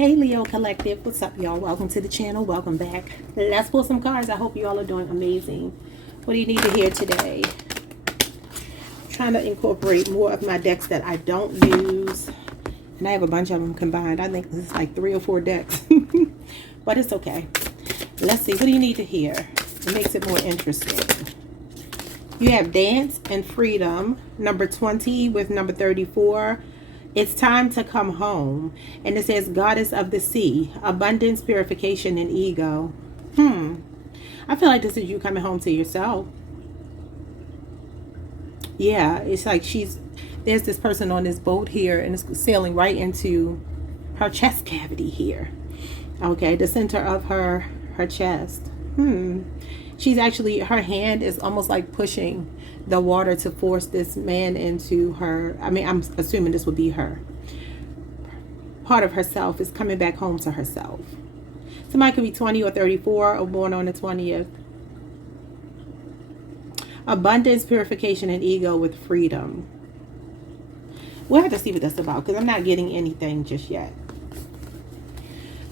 Hey Leo Collective, what's up y'all? Welcome to the channel, welcome back. Let's pull some cards. I hope you all are doing amazing. What do you need to hear today? I'm trying to incorporate more of my decks that I don't use. And I have a bunch of them combined. I think this is like 3 or 4 decks. But it's okay. Let's see, what do you need to hear? It makes it more interesting. You have dance and freedom, number 20 with number 34. It's time to come home. And it says goddess of the sea, abundance, purification, and ego. I feel like this is you coming home to yourself. Yeah, it's like there's this person on this boat here and it's sailing right into her chest cavity here. Okay, the center of her chest. She's actually, her hand is almost like pushing the water to force this man into her. I mean, I'm assuming this would be her. Part of herself is coming back home to herself. Somebody could be 20 or 34 or born on the 20th. Abundance, purification, and ego with freedom. We'll have to see what that's about because I'm not getting anything just yet.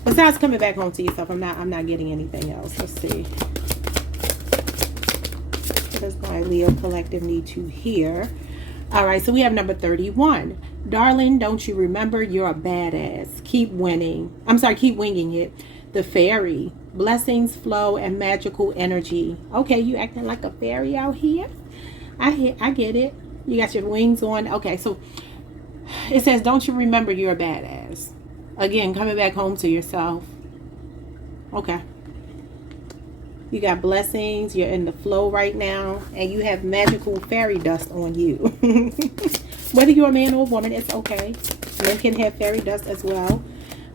Besides coming back home to yourself, I'm not getting anything else. Let's see. What does my Leo Collective need to hear? All right, so we have number 31. Darling, don't you remember you're a badass. Keep winning. Keep winging it. The fairy. Blessings flow and magical energy. Okay, you acting like a fairy out here? I get it. You got your wings on. Okay, so it says, don't you remember you're a badass. Again, coming back home to yourself. Okay. You got blessings. You're in the flow right now. And you have magical fairy dust on you. Whether you're a man or a woman, it's okay. Men can have fairy dust as well.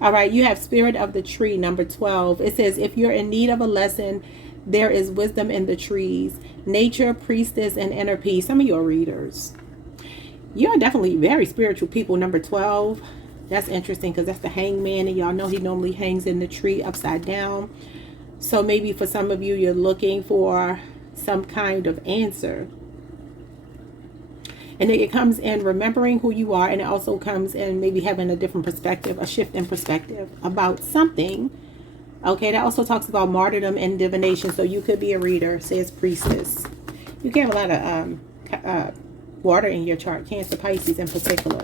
All right. You have spirit of the tree, number 12. It says, if you're in need of a lesson, there is wisdom in the trees. Nature, priestess, and inner peace. Some of your readers. You're definitely very spiritual people, number 12. That's interesting because that's the hangman. And y'all know he normally hangs in the tree upside down. So maybe for some of you, you're looking for some kind of answer. And it comes in remembering who you are. And it also comes in maybe having a different perspective, a shift in perspective about something. Okay, that also talks about martyrdom and divination. So you could be a reader, says priestess. You can have a lot of water in your chart, Cancer, Pisces in particular.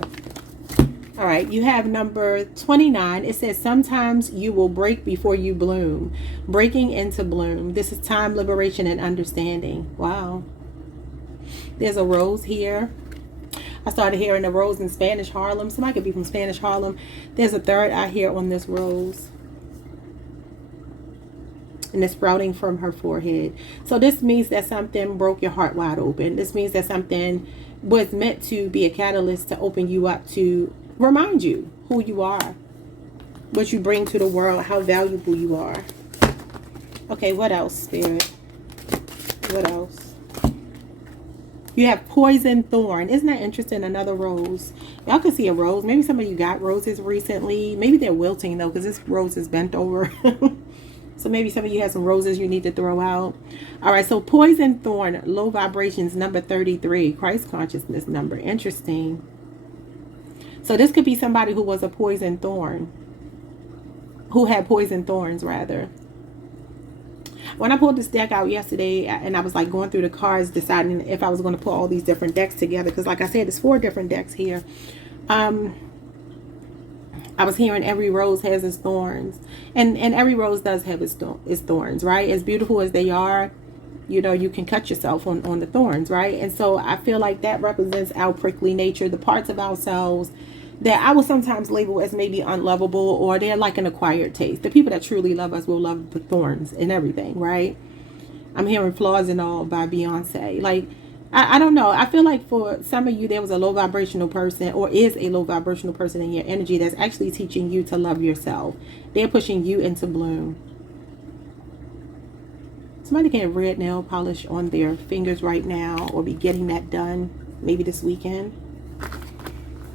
All right, you have number 29. It says, sometimes you will break before you bloom. Breaking into bloom. This is time, liberation, and understanding. Wow. There's a rose here. I started hearing a rose in Spanish Harlem. Somebody could be from Spanish Harlem. There's a third eye here on this rose. And it's sprouting from her forehead. So this means that something broke your heart wide open. This means that something was meant to be a catalyst to open you up, to remind you who you are, what you bring to the world, how valuable you are. Okay, what else, Spirit? What else? You have poison thorn. Isn't that interesting? Another rose. Y'all can see a rose. Maybe some of you got roses recently. Maybe they're wilting though, because this rose is bent over. So maybe some of you have some roses you need to throw out. All right, so poison thorn, low vibrations, number 33. Christ consciousness number. Interesting. So this could be somebody who was a poison thorn. Who had poison thorns, rather. When I pulled this deck out yesterday, and I was like going through the cards, deciding if I was going to put all these different decks together. Because like I said, there's 4 different decks here. I was hearing every rose has its thorns. And every rose does have its thorns, right? As beautiful as they are, you know, you can cut yourself on the thorns, right? And so I feel like that represents our prickly nature, the parts of ourselves that I will sometimes label as maybe unlovable, or they're like an acquired taste. The people that truly love us will love the thorns and everything, right? I'm hearing Flaws and All by Beyonce. Like, I don't know. I feel like for some of you, there was a low vibrational person, or is a low vibrational person in your energy that's actually teaching you to love yourself. They're pushing you into bloom. Somebody can have red nail polish on their fingers right now, or be getting that done maybe this weekend.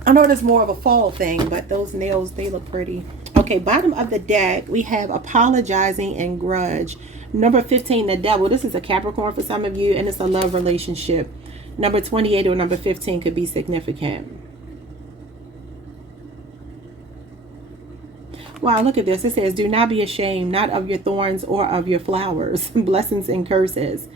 I know there's more of a fall thing, but those nails, they look pretty. Okay, bottom of the deck, we have apologizing and grudge. Number 15, the devil. This is a Capricorn for some of you, and it's a love relationship. Number 28 or number 15 could be significant. Wow, look at this. It says, do not be ashamed, not of your thorns or of your flowers, blessings and curses.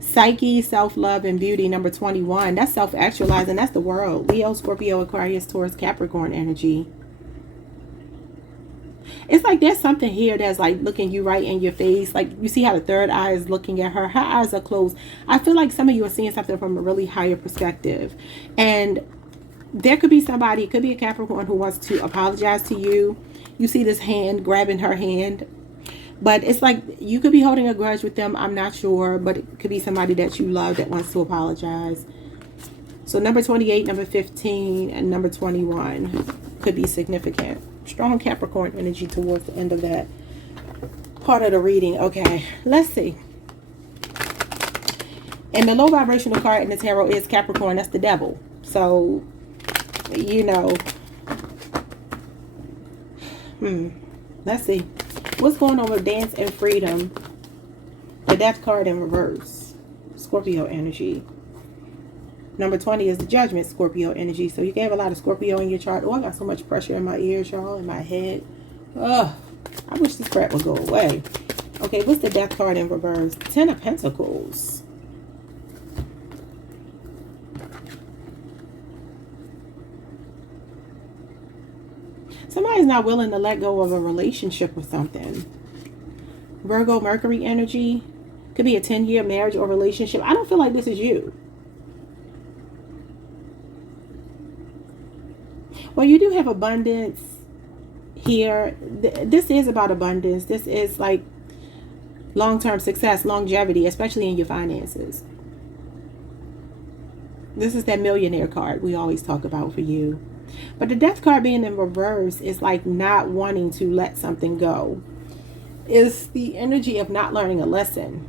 Psyche, self-love, and beauty, number 21. That's self-actualizing. That's the world. Leo, Scorpio, Aquarius, Taurus, Capricorn energy. It's like there's something here that's like looking you right in your face. Like you see how the third eye is looking at her. Her eyes are closed. I feel like some of you are seeing something from a really higher perspective. And there could be somebody, it could be a Capricorn who wants to apologize to you. You see this hand grabbing her hand. But it's like you could be holding a grudge with them. I'm not sure. But it could be somebody that you love that wants to apologize. So number 28, number 15, and number 21 could be significant. Strong Capricorn energy towards the end of that part of the reading. Okay, let's see. And the low vibrational card in the tarot is Capricorn. That's the devil. So, you know. Let's see. What's going on with Dance and Freedom? The Death card in reverse. Scorpio energy. Number 20 is the Judgment, Scorpio energy. So you can have a lot of Scorpio in your chart. Oh, I got so much pressure in my ears, y'all, in my head. Ugh, I wish this crap would go away. Okay, what's the Death card in reverse? 10 of Pentacles. Somebody's not willing to let go of a relationship or something. Virgo, Mercury energy. Could be a 10-year marriage or relationship. I don't feel like this is you. Well, you do have abundance here. This is about abundance. This is like long-term success, longevity, especially in your finances. This is that millionaire card we always talk about for you. But the Death card being in reverse is like not wanting to let something go. It's the energy of not learning a lesson.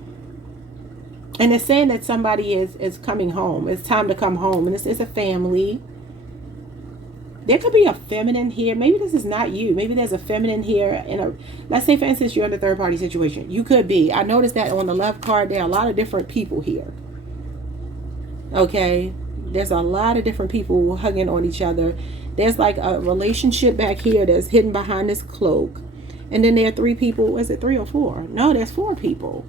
And it's saying that somebody is coming home. It's time to come home. And this is a family. There could be a feminine here. Maybe this is not you. Maybe there's a feminine here. Let's say, for instance, you're in a third-party situation. You could be. I noticed that on the left card, there are a lot of different people here. Okay? There's a lot of different people hugging on each other. There's like a relationship back here that's hidden behind this cloak. And then there are 3 people. Is it 3 or 4? No, there's 4 people.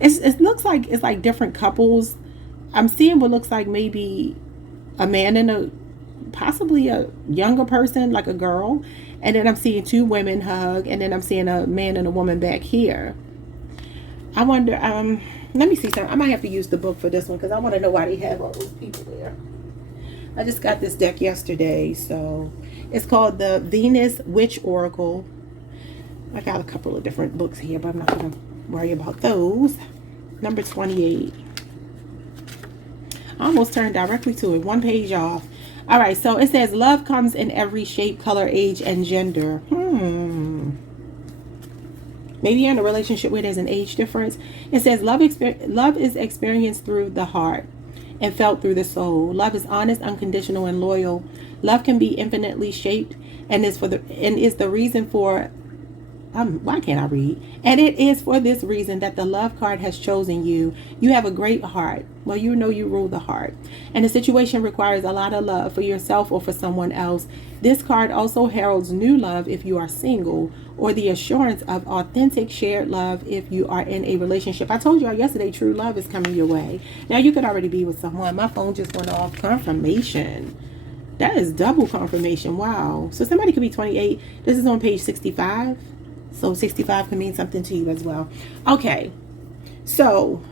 It looks like it's like different couples. I'm seeing what looks like maybe a man and possibly a younger person, like a girl, and then I'm seeing 2 women hug, and then I'm seeing a man and a woman back here. I wonder, let me see something. I might have to use the book for this one because I want to know why they have all those people there. I just got this deck yesterday, so it's called the Venus Witch Oracle. I got a couple of different books here, but I'm not going to worry about those. Number 28. I almost turned directly to it, 1 page off. All right, so it says love comes in every shape, color, age, and gender. Maybe you're in a relationship where there's an age difference. It says love is experienced through the heart and felt through the soul. Love is honest, unconditional, and loyal. Love can be infinitely shaped and is the reason for why can't I read? And it is for this reason that the love card has chosen you. You have a great heart. Well, you know you rule the heart. And the situation requires a lot of love for yourself or for someone else. This card also heralds new love if you are single, or the assurance of authentic shared love if you are in a relationship. I told you yesterday, true love is coming your way. Now, you could already be with someone. My phone just went off. Confirmation. That is double confirmation. Wow. So somebody could be 28. This is on page 65. So 65 can mean something to you as well. Okay. So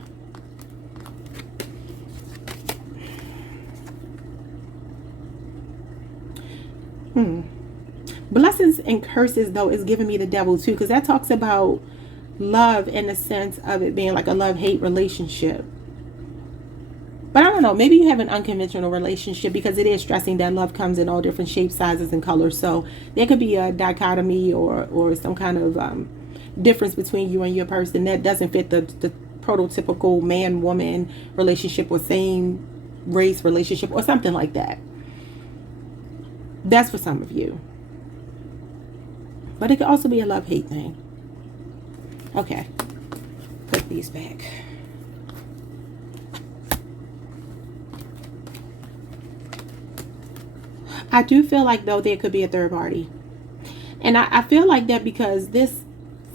blessings and curses, though, is giving me the devil too, because that talks about love in the sense of it being like a love-hate relationship. But I don't know, maybe you have an unconventional relationship, because it is stressing that love comes in all different shapes, sizes, and colors. So there could be a dichotomy or some kind of difference between you and your person that doesn't fit the prototypical man-woman relationship or same-race relationship or something like that. That's for some of you. But it could also be a love-hate thing. Okay. Put these back. I do feel like, though, there could be a third party. And I feel like that because this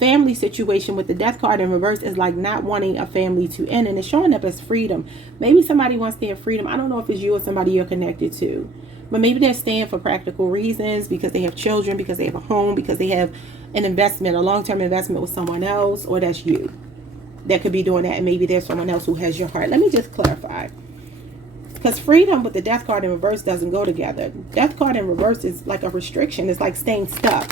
family situation with the death card in reverse is like not wanting a family to end, and it's showing up as freedom. Maybe somebody wants their freedom. I don't know if it's you or somebody you're connected to, but maybe they're staying for practical reasons, because they have children, because they have a home, because they have an investment, a long-term investment with someone else, or that's you that could be doing that. And maybe there's someone else who has your heart. Let me just clarify, because freedom with the death card in reverse doesn't go together. Death card in reverse is like a restriction. It's like staying stuck.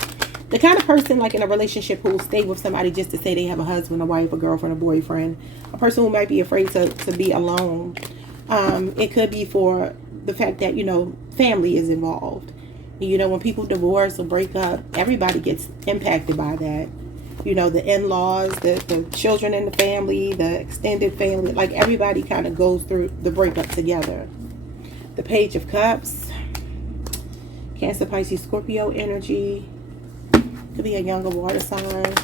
The kind of person like in a relationship who will stay with somebody just to say they have a husband, a wife, a girlfriend, a boyfriend. A person who might be afraid to be alone. It could be for the fact that, you know, family is involved. You know, when people divorce or break up, everybody gets impacted by that. You know, the in-laws, the children in the family, the extended family, like everybody kind of goes through the breakup together. The Page of Cups, Cancer, Pisces, Scorpio energy. Could be a younger water sign.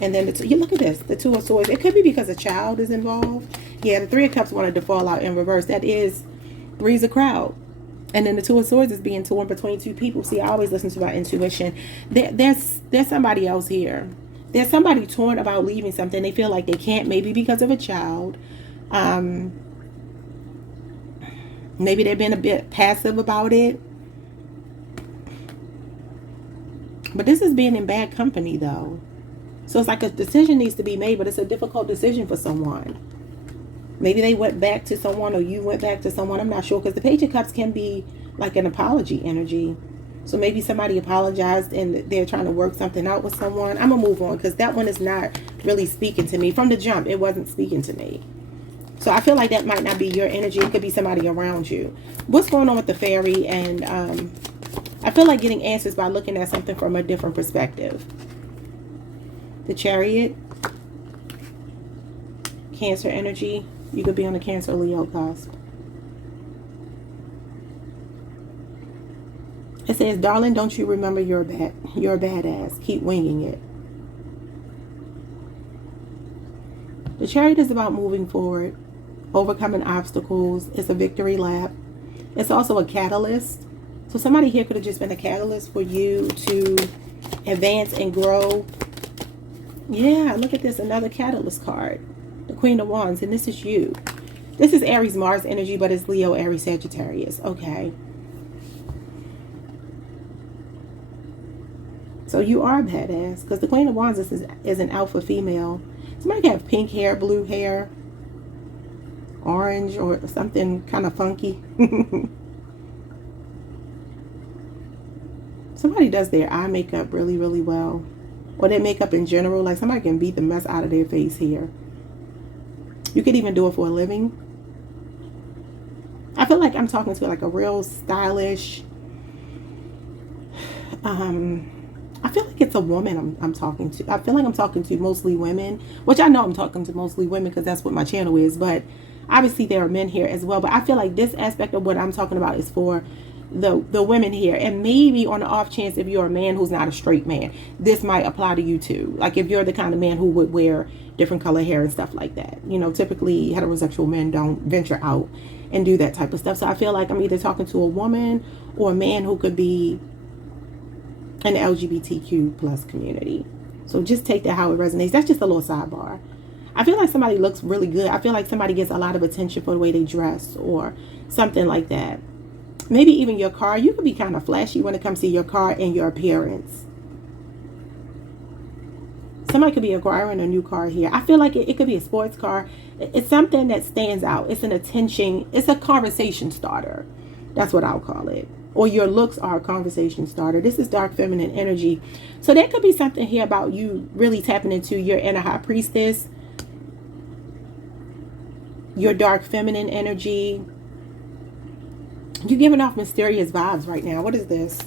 And then you look at this, the Two of Swords. It could be because a child is involved. Yeah, the Three of Cups wanted to fall out in reverse. That is three's a crowd. And then the Two of Swords is being torn between two people. See, I always listen to my intuition. There's somebody else here. There's somebody torn about leaving something. They feel like they can't, maybe because of a child. Maybe they've been a bit passive about it. But this is being in bad company, though. So it's like a decision needs to be made, but it's a difficult decision for someone. Maybe they went back to someone, or you went back to someone. I'm not sure, because the Page of Cups can be like an apology energy. So maybe somebody apologized and they're trying to work something out with someone. I'm going to move on, because that one is not really speaking to me. From the jump, it wasn't speaking to me. So I feel like that might not be your energy. It could be somebody around you. What's going on with the fairy? And I feel like getting answers by looking at something from a different perspective. The Chariot. Cancer energy. You could be on the Cancer Leo cusp. It says, darling, don't you remember you're a badass. Keep winging it. The Chariot is about moving forward, overcoming obstacles. It's a victory lap. It's also a catalyst. So somebody here could have just been a catalyst for you to advance and grow. Yeah, look at this. Another catalyst card. The Queen of Wands. And this is you. This is Aries, Mars energy, but it's Leo, Aries, Sagittarius. Okay. So you are a badass, because the Queen of Wands is an alpha female. Somebody can have pink hair, blue hair, orange, or something kind of funky. Somebody does their eye makeup really, really well. Or their makeup in general. Like somebody can beat the mess out of their face here. You could even do it for a living. I feel like I'm talking to like a real stylish. I feel like it's a woman I'm talking to. I feel like I'm talking to mostly women. Which I know I'm talking to mostly women, because that's what my channel is. But obviously there are men here as well. But I feel like this aspect of what I'm talking about is for the women here. And maybe on the off chance, if you're a man who's not a straight man, this might apply to you too. Like if you're the kind of man who would wear different color hair and stuff like that. You know, typically heterosexual men don't venture out and do that type of stuff. So I feel like I'm either talking to a woman or a man who could be in the LGBTQ plus community. So just take that how it resonates. That's just a little sidebar. I feel like somebody looks really good. I feel like somebody gets a lot of attention for the way they dress or something like that. Maybe even your car. You could be kind of flashy when it comes to your car and your appearance. Somebody could be acquiring a new car here. I feel like it could be a sports car. It's something that stands out. It's an attention. It's a conversation starter. That's what I'll call it. Or your looks are a conversation starter. This is dark feminine energy. So there could be something here about you really tapping into your inner high priestess. Your dark feminine energy. You're giving off mysterious vibes right now. What is this?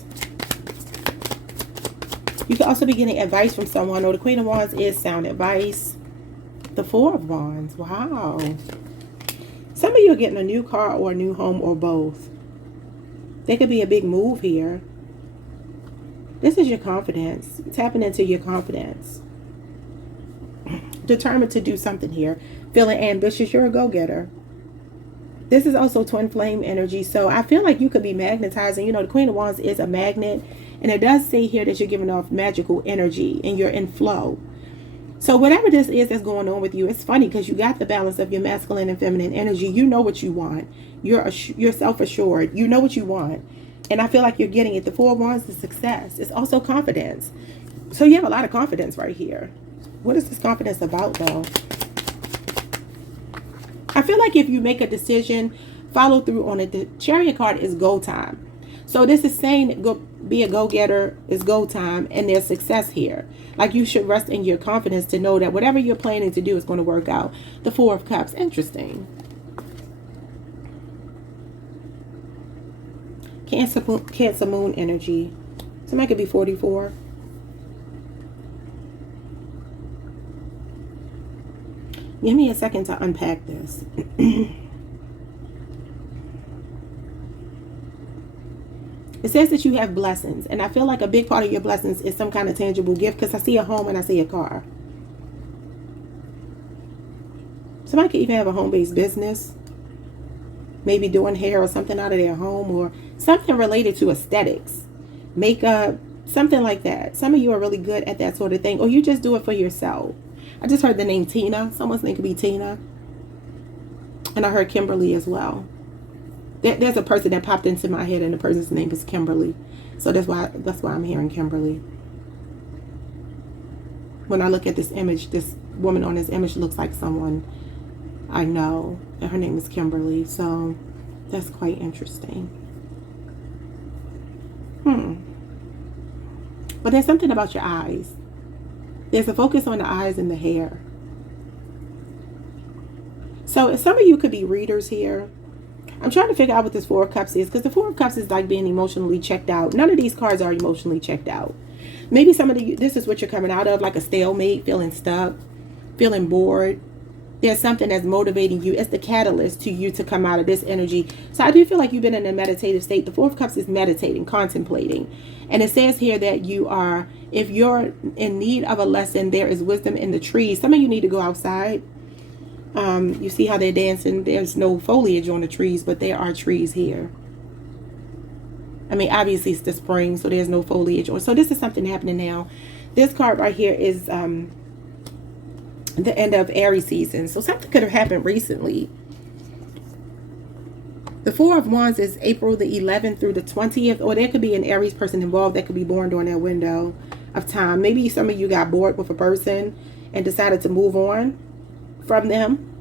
You could also be getting advice from someone. Or the Queen of Wands is sound advice. The Four of Wands. Wow. Some of you are getting a new car or a new home or both. There could be a big move here. This is your confidence. Tapping into your confidence. Determined to do something here. Feeling ambitious. You're a go-getter. This is also twin flame energy. So I feel like you could be magnetizing. You know, the Queen of Wands is a magnet. And it does say here that you're giving off magical energy and you're in flow. So whatever this is that's going on with you, it's funny because you got the balance of your masculine and feminine energy. You know what you want. You're self-assured. You know what you want. And I feel like you're getting it. The Four of Wands is success. It's also confidence. So you have a lot of confidence right here. What is this confidence about, though? I feel like if you make a decision, follow through on it. The Chariot card is go time. So this is saying go be a go-getter, it's go time, and there's success here. Like you should rest in your confidence to know that whatever you're planning to do is going to work out. The Four of Cups, interesting. Cancer moon energy. Somebody could be 44. Give me a second to unpack this. It says that you have blessings. And I feel like a big part of your blessings is some kind of tangible gift. Because I see a home and I see a car. Somebody could even have a home-based business. Maybe doing hair or something out of their home. Or something related to aesthetics. Makeup. Something like that. Some of you are really good at that sort of thing. Or you just do it for yourself. I just heard the name Tina. Someone's name could be Tina. And I heard Kimberly as well. There's a person that popped into my head and the person's name is Kimberly. So that's why I'm hearing Kimberly. When I look at this image, this woman on this image looks like someone I know. And her name is Kimberly. So that's quite interesting. But there's something about your eyes. There's a focus on the eyes and the hair. So some of you could be readers here. I'm trying to figure out what this Four of Cups is. Because the Four of Cups is like being emotionally checked out. None of these cards are emotionally checked out. Maybe some of you, this is what you're coming out of. Like a stalemate, feeling stuck, feeling bored. There's something that's motivating you. It's the catalyst to you to come out of this energy. So I do feel like you've been in a meditative state. The Four of Cups is meditating, contemplating. And it says here that you are, if you're in need of a lesson, there is wisdom in the trees. Some of you need to go outside. You see how they're dancing. There's no foliage on the trees, but there are trees here. I mean, obviously it's the spring, so there's no foliage. So this is something happening now. This card right here is the end of Aries season. So something could have happened recently. The Four of Wands is April the 11th through the 20th. Or there could be an Aries person involved that could be born during that window of time. Maybe some of you got bored with a person and decided to move on from them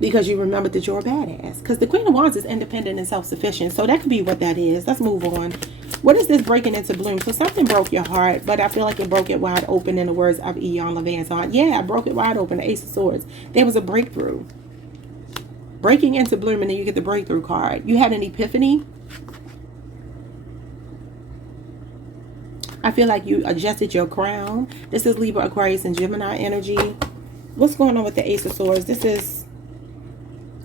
because you remembered that you're a badass. Because the Queen of Wands is independent and self-sufficient. So that could be what that is. Let's move on. What is this breaking into bloom? So something broke your heart, but I feel like it broke it wide open in the words of Ian Levan's heart. Yeah, I broke it wide open. The Ace of Swords. There was a breakthrough. Breaking into bloom, and then you get the breakthrough card. You had an epiphany. I feel like you adjusted your crown. This is Libra, Aquarius, and Gemini energy. What's going on with the Ace of Swords? This is,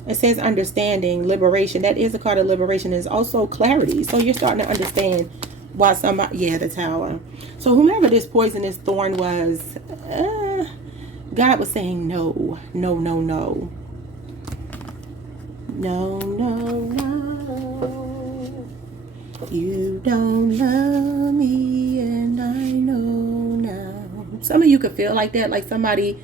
it says understanding, liberation. That is a card of liberation. It's also clarity. So you're starting to understand why somebody, yeah, the Tower. So whomever this poisonous thorn was, God was saying no, no, no, no. No, no, no. You don't love me and I know now. Some of you could feel like that, like somebody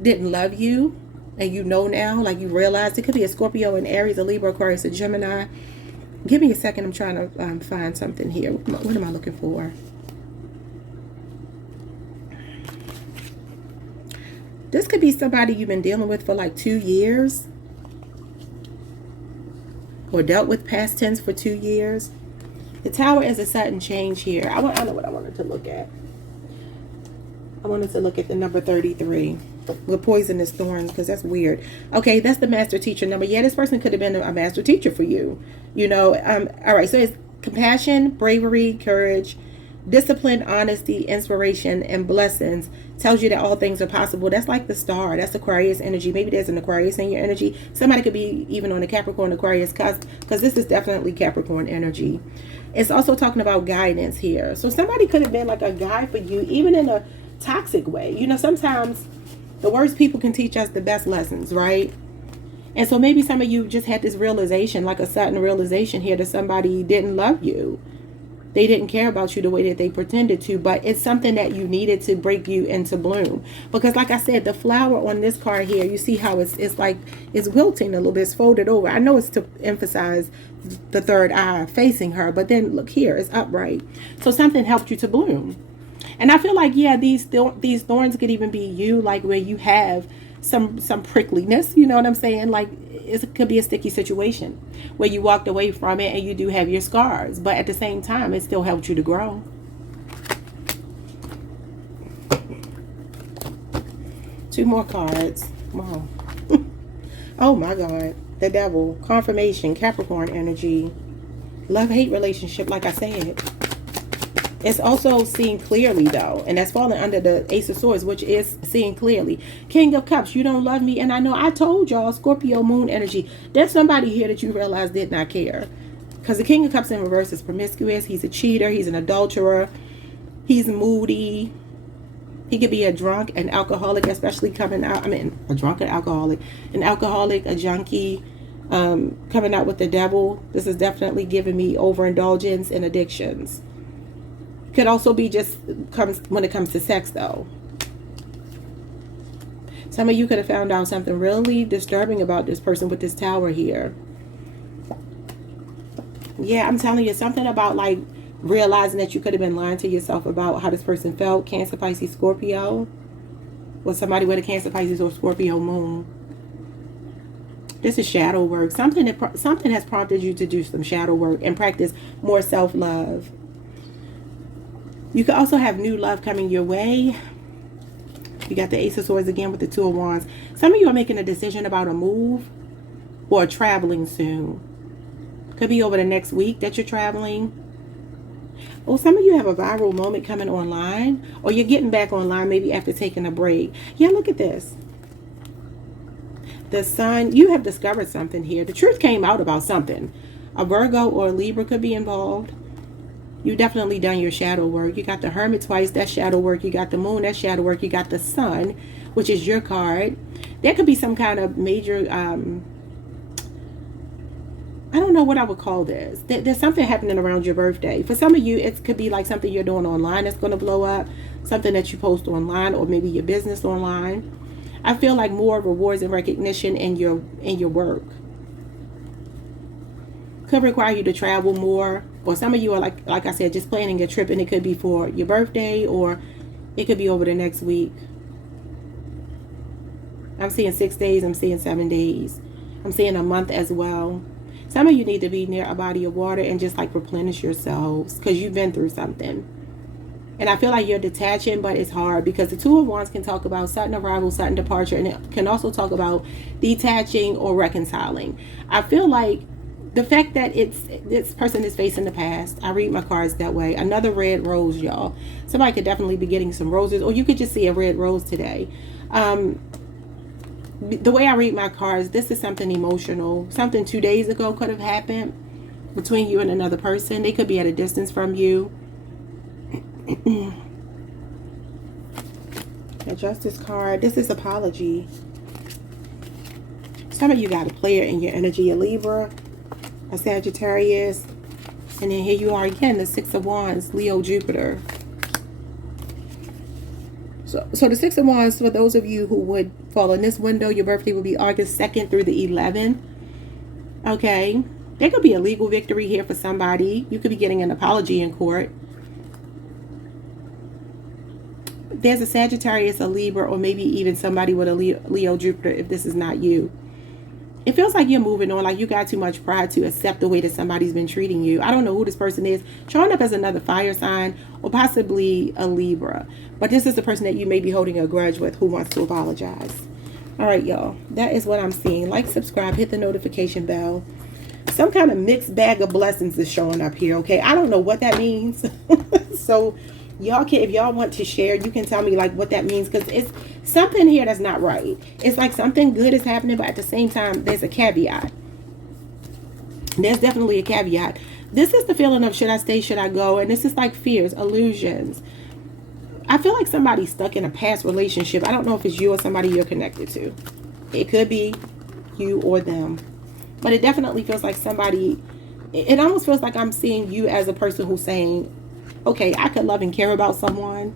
didn't love you and you know now, like you realize. It could be a Scorpio, an Aries, a Libra, Aquarius, a Gemini. Give me a second. I'm trying to find something here. What am I looking for? This could be somebody you've been dealing with for like 2 years. Or dealt with past tense for 2 years. The Tower is a sudden change here. I know what I wanted to look at. I wanted to look at the number 33. The poisonous thorn, because that's weird. Okay, that's the master teacher number. Yeah, this person could have been a master teacher for you. You know, all right, so it's compassion, bravery, courage, discipline, honesty, inspiration, and blessings. Tells you that all things are possible. That's like the star. That's Aquarius energy. Maybe there's an Aquarius in your energy. Somebody could be even on the Capricorn, Aquarius cusp, because this is definitely Capricorn energy. It's also talking about guidance here. So somebody could have been like a guide for you, even in a toxic way. You know, sometimes the worst people can teach us the best lessons, right? And so maybe some of you just had this realization, like a sudden realization here, that somebody didn't love you. They didn't care about you the way that they pretended to, but it's something that you needed to break you into bloom. Because like I said, the flower on this card here, you see how it's like, it's wilting a little bit, it's folded over. I know it's to emphasize the third eye facing her, but then look here, it's upright. So something helped you to bloom. And I feel like, yeah, these thorns could even be you, like where you have some prickliness, you know what I'm saying? Like it could be a sticky situation where you walked away from it and you do have your scars, but at the same time, it still helped you to grow. Two more cards. Wow. Oh my God. The devil. Confirmation. Capricorn energy. Love-hate relationship, like I said. It's also seeing clearly, though, and that's falling under the Ace of Swords, which is seeing clearly. King of Cups, you don't love me, and I know I told y'all, Scorpio moon energy. There's somebody here that you realize did not care, because the King of Cups in reverse is promiscuous. He's a cheater. He's an adulterer. He's moody. He could be a drunk, an alcoholic, especially coming out. I mean, a drunk, an alcoholic, a junkie, coming out with the devil. This is definitely giving me overindulgence and addictions. Could also be just when it comes to sex, though. Some of you could have found out something really disturbing about this person with this tower here. Yeah, I'm telling you, something about like realizing that you could have been lying to yourself about how this person felt. Cancer, Pisces, Scorpio. Or somebody with a Cancer, Pisces, or Scorpio moon. This is shadow work. Something has prompted you to do some shadow work and practice more self-love. You could also have new love coming your way. You got the Ace of Swords again with the Two of Wands. Some of you are making a decision about a move or traveling soon. Could be over the next week that you're traveling. Or some of you have a viral moment coming online, or you're getting back online maybe after taking a break. Yeah, look at this. The Sun, you have discovered something here. The truth came out about something. A Virgo or a Libra could be involved. You definitely done your shadow work. You got the Hermit twice, that's shadow work. You got the Moon, that's shadow work. You got the Sun, which is your card. There could be some kind of major, I don't know what I would call this. There's something happening around your birthday. For some of you, it could be like something you're doing online that's going to blow up. Something that you post online, or maybe your business online. I feel like more rewards and recognition in your work. Could require you to travel more. Or some of you are like I said, just planning a trip, and it could be for your birthday, or it could be over the next week. I'm seeing 6 days. I'm seeing 7 days. I'm seeing a month as well. Some of you need to be near a body of water and just like replenish yourselves, because you've been through something. And I feel like you're detaching, but it's hard, because the Two of Wands can talk about sudden arrival, sudden departure, and it can also talk about detaching or reconciling. I feel like the fact that this person is facing the past, I read my cards that way. Another red rose, y'all. Somebody could definitely be getting some roses, or you could just see a red rose today. The way I read my cards, this is something emotional. Something 2 days ago could have happened between you and another person. They could be at a distance from you. The Justice card, this is apology. Some of you got a player in your energy, a Libra, a Sagittarius, and then here you are again, the Six of Wands, Leo, Jupiter. So the Six of Wands, for those of you who would fall in this window, your birthday will be August 2nd through the 11th. Okay. There could be a legal victory here for somebody. You could be getting an apology in court. There's a Sagittarius, a Libra, or maybe even somebody with a Leo, Jupiter, if this is not you. It feels like you're moving on, like you got too much pride to accept the way that somebody's been treating you. I don't know who this person is. Showing up as another fire sign, or possibly a Libra. But this is the person that you may be holding a grudge with, who wants to apologize. All right, y'all. That is what I'm seeing. Like, subscribe, hit the notification bell. Some kind of mixed bag of blessings is showing up here, okay? I don't know what that means. So y'all can, if y'all want to share, you can tell me like what that means, because it's something here that's not right. It's like something good is happening, but at the same time there's a caveat. There's definitely a caveat. This is the feeling of should I stay, should I go? And this is like fears, illusions. I feel like somebody's stuck in a past relationship. I don't know if it's you or somebody you're connected to. It could be. you or them. But it definitely feels like somebody, it almost feels like I'm seeing you as a person who's saying, okay, I could love and care about someone,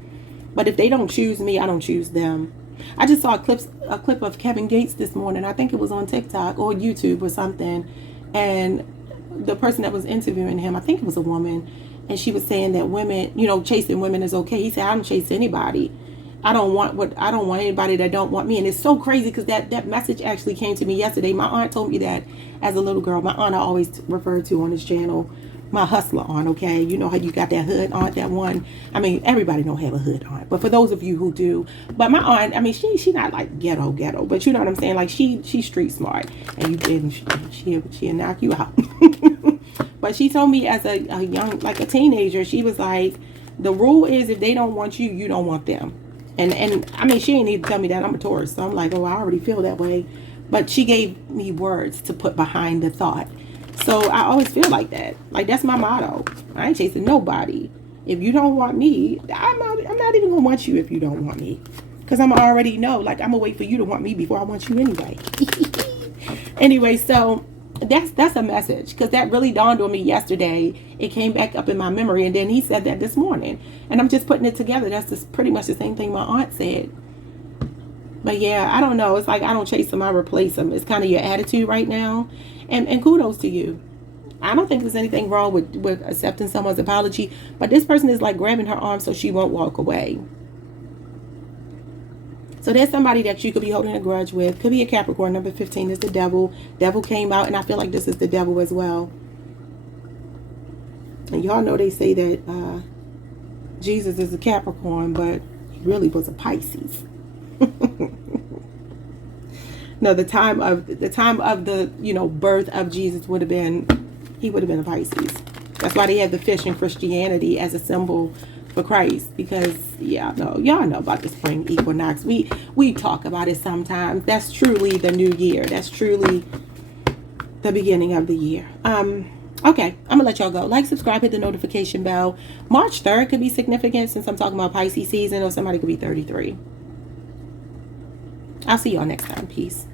but if they don't choose me, I don't choose them. I just saw a clip of Kevin Gates this morning. I think it was on TikTok or YouTube or something. And the person that was interviewing him, I think it was a woman, and she was saying that women, chasing women is okay. He said, I don't chase anybody. I don't want anybody that don't want me. And it's so crazy because that message actually came to me yesterday. My aunt told me that as a little girl. My aunt I always referred to on this channel, my hustler aunt, okay? You know how you got that hood aunt, that one. I mean, everybody don't have a hood aunt, but for those of you who do, but my aunt, I mean, she not like ghetto, but you know what I'm saying? Like she's street smart, and she'll knock you out. But she told me as a young, like a teenager, she was like, the rule is if they don't want you, you don't want them. And I mean, she ain't need to tell me that. I'm a Taurus, so I'm like, oh, I already feel that way. But she gave me words to put behind the thought. So I always feel like that. Like, that's my motto. I ain't chasing nobody. If you don't want me, I'm not even going to want you if you don't want me. Because I'm already know, like, I'm going to wait for you to want me before I want you anyway. Anyway, so that's a message. Because that really dawned on me yesterday. It came back up in my memory. And then he said that this morning. And I'm just putting it together. That's just pretty much the same thing my aunt said. But yeah, I don't know. It's like I don't chase them, I replace them. It's kind of your attitude right now. And kudos to you. I don't think there's anything wrong with accepting someone's apology. But this person is like grabbing her arm so she won't walk away. So there's somebody that you could be holding a grudge with. Could be a Capricorn. Number 15 is the devil. Devil came out, and I feel like this is the devil as well. And y'all know they say that Jesus is a Capricorn, but he really was a Pisces. No, the time of the birth of Jesus would have been a Pisces. That's why they have the fish in Christianity as a symbol for Christ, because y'all know about the spring equinox. We talk about it sometimes. That's truly the new year. That's truly the beginning of the year. Okay, I'm gonna let y'all go. Like, subscribe, hit the notification bell. March 3rd could be significant since I'm talking about Pisces season, or somebody could be 33. I'll see y'all next time. Peace.